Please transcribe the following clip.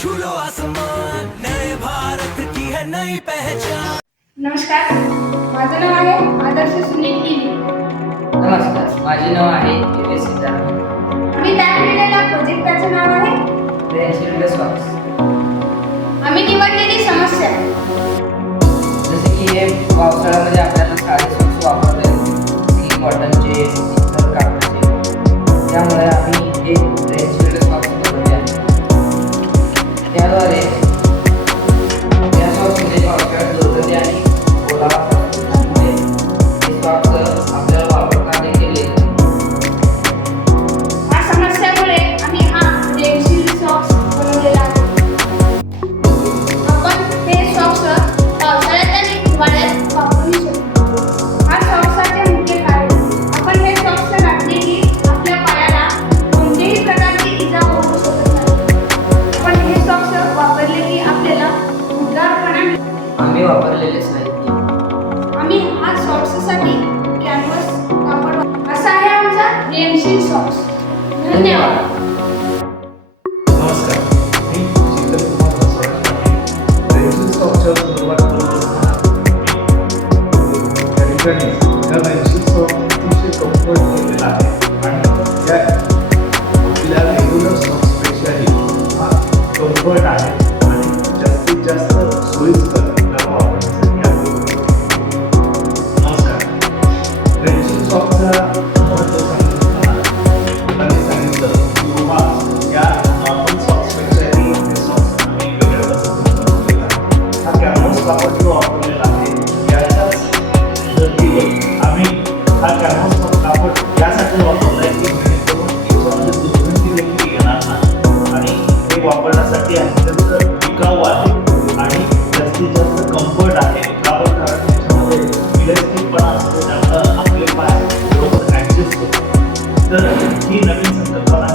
छू लो आसमान, नए भारत की है नई पहचान। नमस्कार, माझं नाव आहे आदर्श सुनील गिरी. नमस्कार, माझे नाव आहे योगेश सीताराम. आम्ही तयार केलेल्या प्रोजेक्टाचं नाव आहे रेनशिल्ड सॉक्स. आम्ही निवडलेली समस्या. जसे की हे पावसाळ्यामध्ये आपल्याला साधे सॉक्स वापरता येतील, स्किन कॉटनचे, इतर कापडाचे. त्यामुळे आम्ही हे रेनशिल्ड सॉक्स बनवले आहे. त्याद्वारे या सॉक्समध्ये पावसाळ्यात दुर्गंधी आणि ओलावा असल्यामुळे हे सॉक्स आपल्याला वापरता देखील येते. या समस्यामुळे आम्ही हा रेनशील्ड सॉक्स बनवलेला आहे. आपण हे सॉक्स पावसाळ्यात आणि हिवाळ्यात वापरू शकतो. हा सॉक्सचे मुख्य कारण आपण हे सॉक्स घातले की आपल्या पायाला कोणत्याही प्रकारची इजा होऊ शकत नाही. आपण हे सॉक्स वापरले की आपल्याला उबदारपणा मिळतो. आम्ही वापरलेले साहित्य. आम्ही हा सॉक्ससाठी कॅनव्हास कापड असा आहे आमचा रेनशील्ड सॉक्स. धन्यवाद. नमस्कार, मी शीतल कुमार बसवराज पाटील. रेन्शिल सॉक्सच्या संदर्भात बोलत असताना त्या ठिकाणी या रेन्शिल सॉक्स अतिशय कम्फर्ट केलेला आहे आणि या आपल्या रेग्युलर सॉक्सपेक्षाही हा कम्फर्ट आहे आणि जास्तीत जास्त सोयीस्कर आपल्याला वापरण्यासाठी आहे. नमस्कार, रेन्शिल सॉक्सचा महत्त्व सांगताना त्यांनी सांगितलं की बाबा या नॉर्मल सॉक्सपेक्षाही हे सॉक्स आम्ही वेगळ्या पद्धतीने बनवलेला आहे. हा कॅनव्हास कापड जो वापरलेला आहे याच्याच धर्तीवर आम्ही हा कॅनव्हास कापड यासाठी वापरला आहे की जेणेकरून याच्यामध्ये दुर्गंधी देखील येणार नाही आणि हे वापरण्यासाठी अत्यंत टिकाऊ आहे आणि जास्तीत जास्त कम्फर्ट आहे. कापड कारण याच्यामध्ये इलेस्टिकपणा असतो, त्यामुळे आपले पाय बरोबर ॲडजस्ट होतो. तर ही नवीन संकल्पना